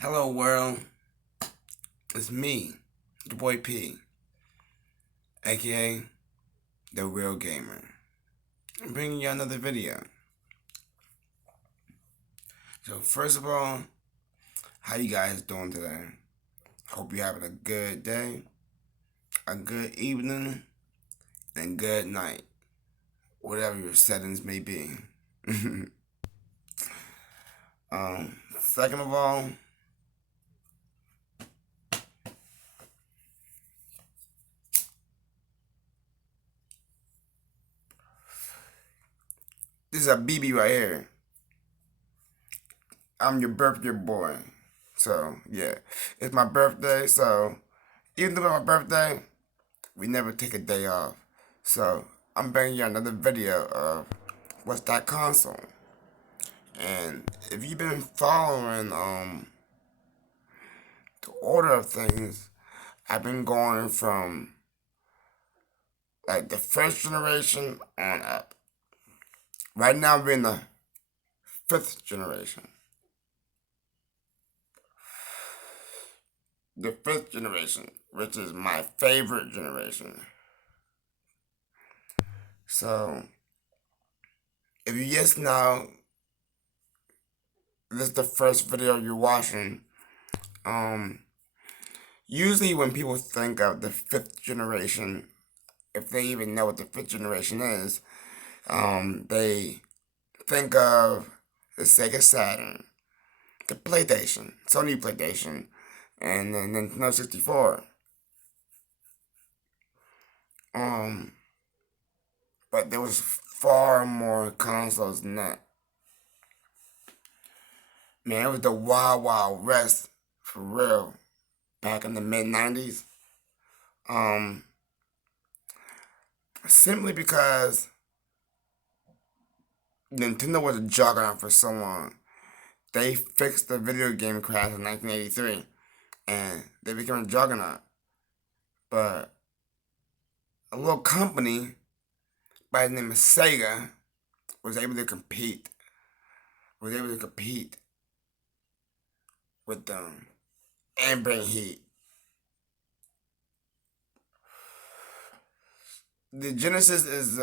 Hello world, it's me, the boy P, aka the real gamer. I'm bringing you another video. So first of all, how you guys doing today? Hope you're having a good day, a good evening, and good night, whatever your settings may be. Second of all, this is a BB right here. I'm your birthday boy. So yeah, it's my birthday. So even though it's my birthday, we never take a day off. So I'm bringing you another video of what's that console. And if you've been following the order of things, I've been going from like the first generation on up. Right now we're in the fifth generation. The fifth generation, which is my favorite generation. So if you just now this is the first video you're watching, usually when people think of the fifth generation, if they even know what the fifth generation is, they think of the Sega Saturn, the PlayStation, Sony PlayStation, and then Nintendo 64. But there was far more consoles than that. Man, it was the Wild Wild West for real. Back in the mid-90s. Simply because Nintendo was a juggernaut for so long. They fixed the video game crash in 1983, and they became a juggernaut. But a little company by the name of Sega was able to compete. With them and bring heat. The Genesis is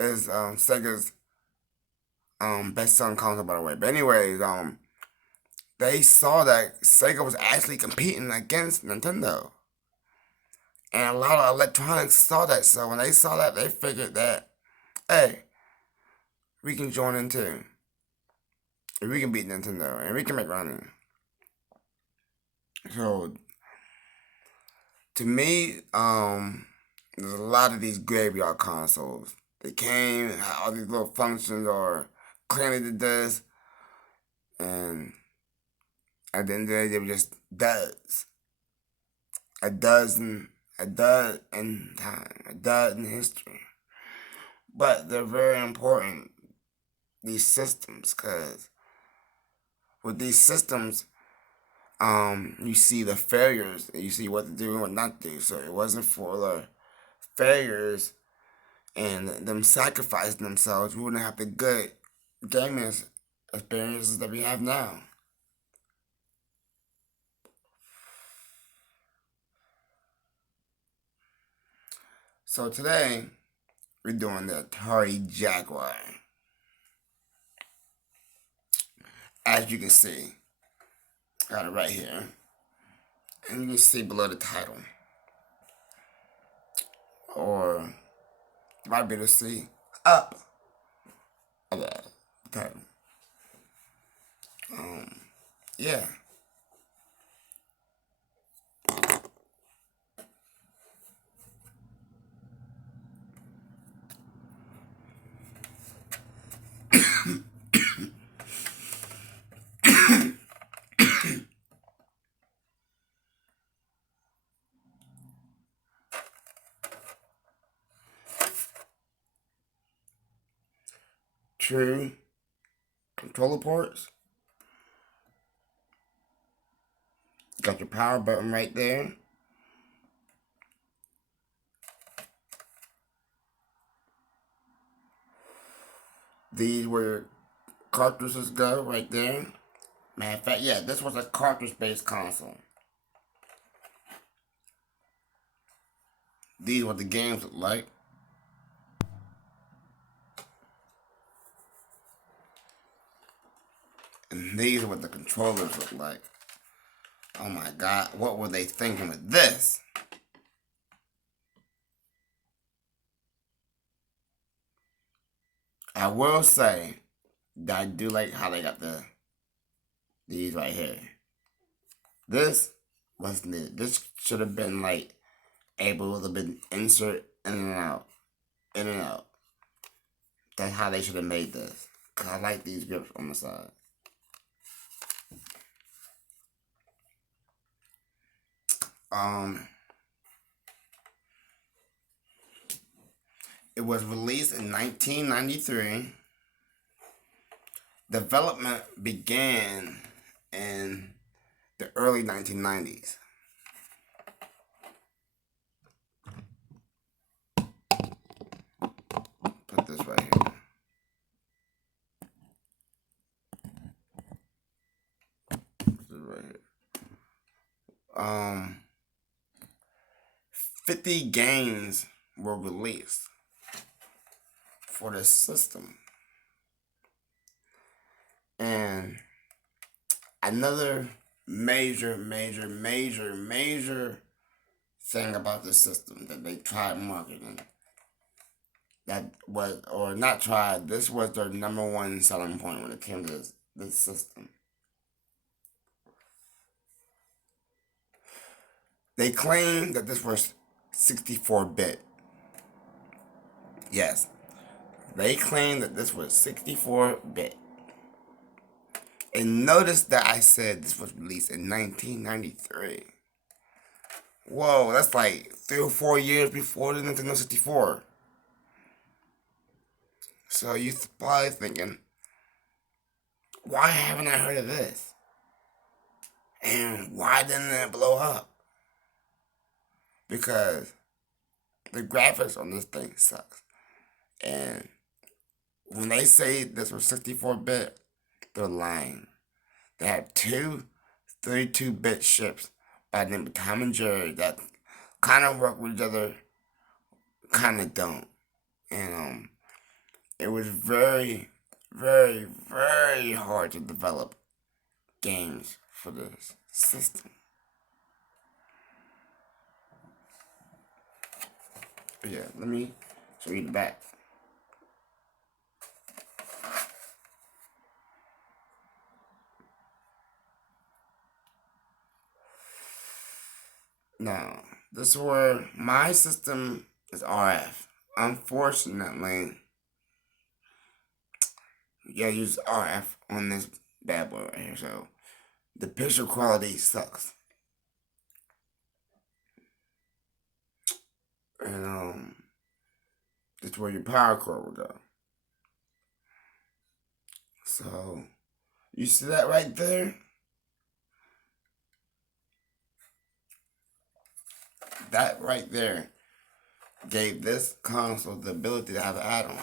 Sega's best selling console, by the way. But anyways, they saw that Sega was actually competing against Nintendo. And a lot of electronics saw that, so when they saw that, they figured that, hey, we can join in too. And we can beat Nintendo, and we can make money. So, to me, there's a lot of these graveyard consoles. They came, had all these little functions, or claiming they did this, and at the end of the day, they were just duds. A dud in time, a dud in history. But they're very important, these systems, because with these systems, you see the failures, you see what to do and what not to do. So it wasn't for the failures and them sacrificing themselves, we wouldn't have the good gaming experiences that we have now. So today, we're doing the Atari Jaguar. As you can see, got it right here. And you can see below the title. Or you might be able to see up above the title. Yeah. True controller ports. Got your power button right there. These were cartridges go right there. Matter of fact, yeah, this was a cartridge-based console. These what the games look like. And these are what the controllers look like. Oh my god, what were they thinking with this? I will say that I do like how they got these right here. This wasn't it. This should have been like able to be insert in and out. In and out. That's how they should have made this. Cause I like these grips on the side. It was released in 1993. Development began in the early 1990s. Put this right here. Put this right here. 50 games were released for the system. And another major thing about the system that they tried marketing, that was, or not tried, this was their number one selling point when it came to this system. They claimed that this was 64-bit. Yes, they claimed that this was 64-bit. And notice that I said this was released in 1993. Whoa, that's like 3 or 4 years before the Nintendo 64. So you're probably thinking, why haven't I heard of this? And why didn't it blow up? Because the graphics on this thing sucks. And when they say this was 64-bit, they're lying. They have two 32-bit ships by the name of Tom and Jerry that kind of work with each other, kind of don't. And it was very hard to develop games for this system. But yeah, let me show you the back. Now, this is where my system is RF. Unfortunately, you gotta use RF on this bad boy right here, so the picture quality sucks. And this is where your power cord will go. So, you see that right there? That right there gave this console the ability to have an add-on.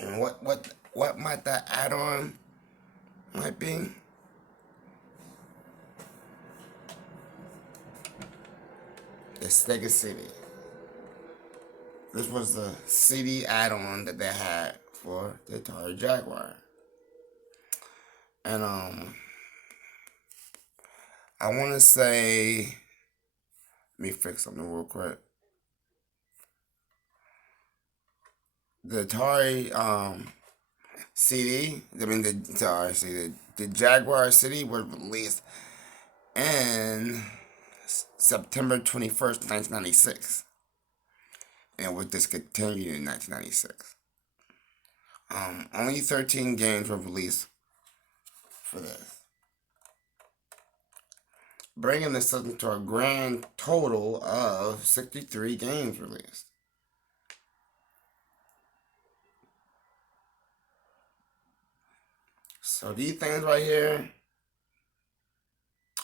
And what might that add-on might be? The Sega CD. This was the CD add-on that they had for the Atari Jaguar. And I want to say, let me fix something real quick. The Atari CD, the Jaguar CD was released in September 21st, 1996. And it was discontinued in 1996. Only 13 games were released for this, bringing the system to a grand total of 63 games released. So these things right here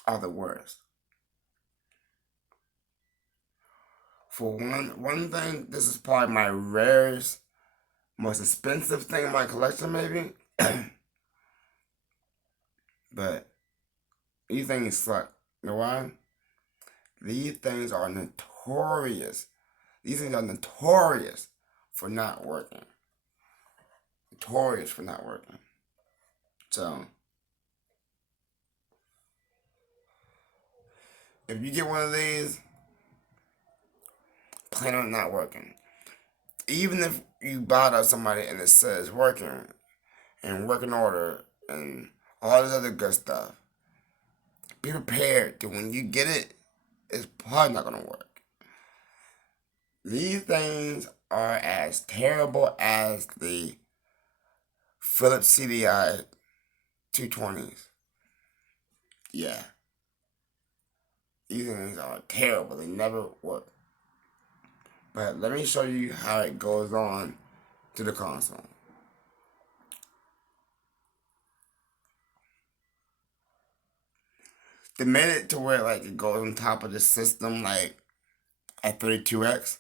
are the worst. For one thing, this is probably my rarest most expensive thing in my collection, maybe. But these things suck. You know why? These things are notorious. These things are notorious for not working. Notorious for not working. So, if you get one of these, plan on it not working. Even if you buy it off somebody and it says working and working order and all this other good stuff, be prepared to when you get it, it's probably not gonna work. These things are as terrible as the Philips CDI 220s. Yeah, these things are terrible. They never work. But let me show you how it goes on to the console. They made it to where like it goes on top of the system like at 32x.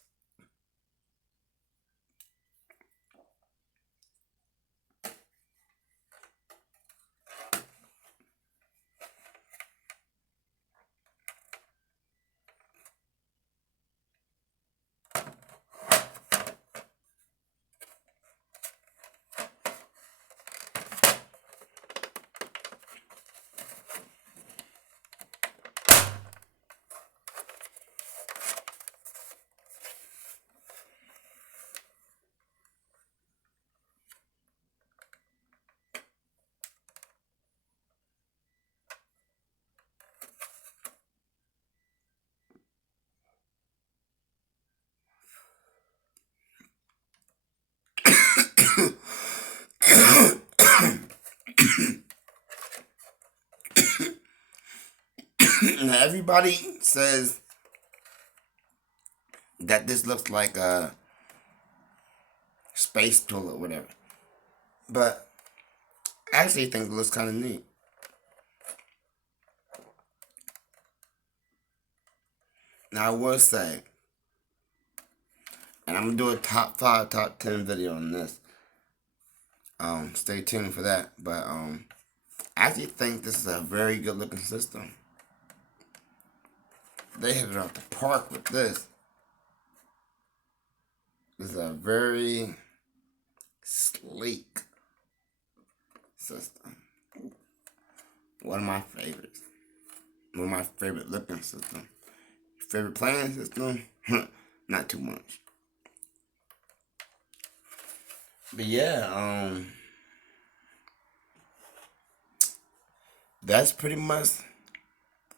Now everybody says that this looks like a space tool or whatever. But I actually think it looks kind of neat. Now I will say, and I'm gonna do a top 5, top 10 video on this. Stay tuned for that. But I actually think this is a very good looking system. They hit it off the park with this. This is a very sleek system. One of my favorites. One of my favorite looking systems. Favorite playing system? Not too much. But yeah, that's pretty much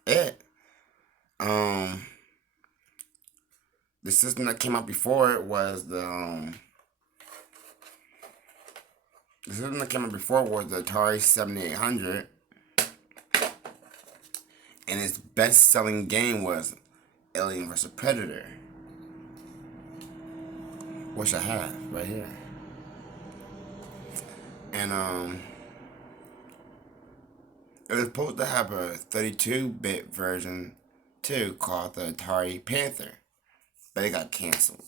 it. The system that came out before it was the system that came out before was the Atari 7800, and its best-selling game was Alien vs. Predator, which I have right here. And it was supposed to have a 32-bit version too, called the Atari Panther, but it got canceled.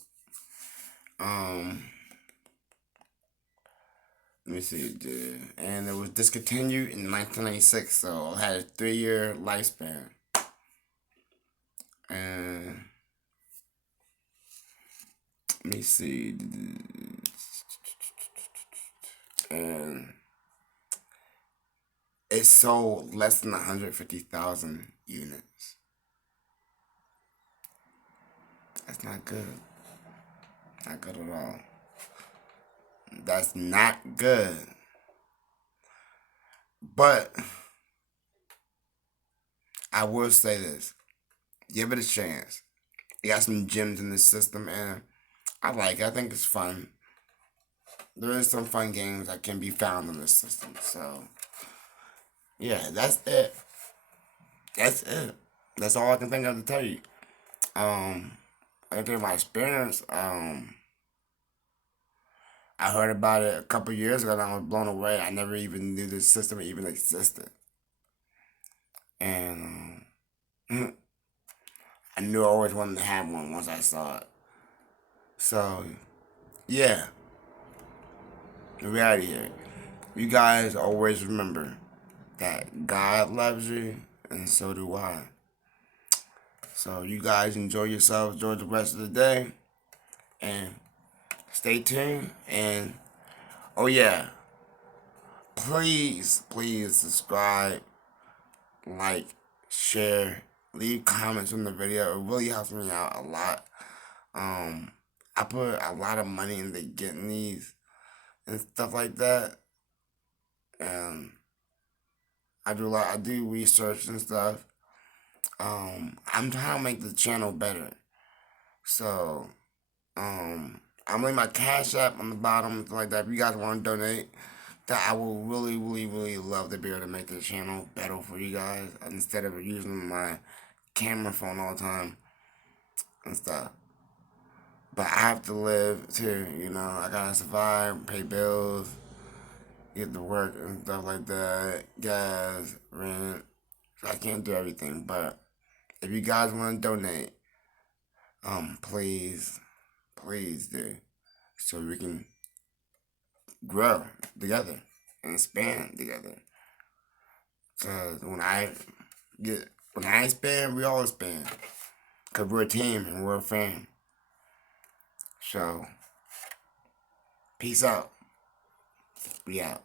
Let me see, and it was discontinued in 1996, so it had a 3-year lifespan. And let me see, and it sold less than 150,000 units. That's not good. Not good at all. That's not good. But I will say this. Give it a chance. You got some gems in this system, and I like it. I think it's fun. There is some fun games that can be found in this system. So, yeah, that's it. That's it. That's all I can think of to tell you. After my experience, I heard about it a couple years ago and I was blown away. I never even knew this system even existed. And I knew I always wanted to have one once I saw it. So, yeah. We out of here. You guys always remember that God loves you, and so do I. So you guys enjoy yourselves, enjoy the rest of the day, and stay tuned. And oh yeah, please, please subscribe, like, share, leave comments on the video. It really helps me out a lot. I put a lot of money into getting these and stuff like that, and I do research and stuff. I'm trying to make the channel better, so I'm leaving my Cash App on the bottom and stuff like that. If you guys want to donate, that I will really, really, really love to be able to make the channel better for you guys instead of using my camera phone all the time and stuff. But I have to live too, you know. I gotta survive, pay bills, get to work and stuff like that, gas, rent. So I can't do everything. But if you guys want to donate, please, please do, so we can grow together and expand together. Cause when I expand, we all expand. Cause we're a team and we're a fan. So, peace out. We out.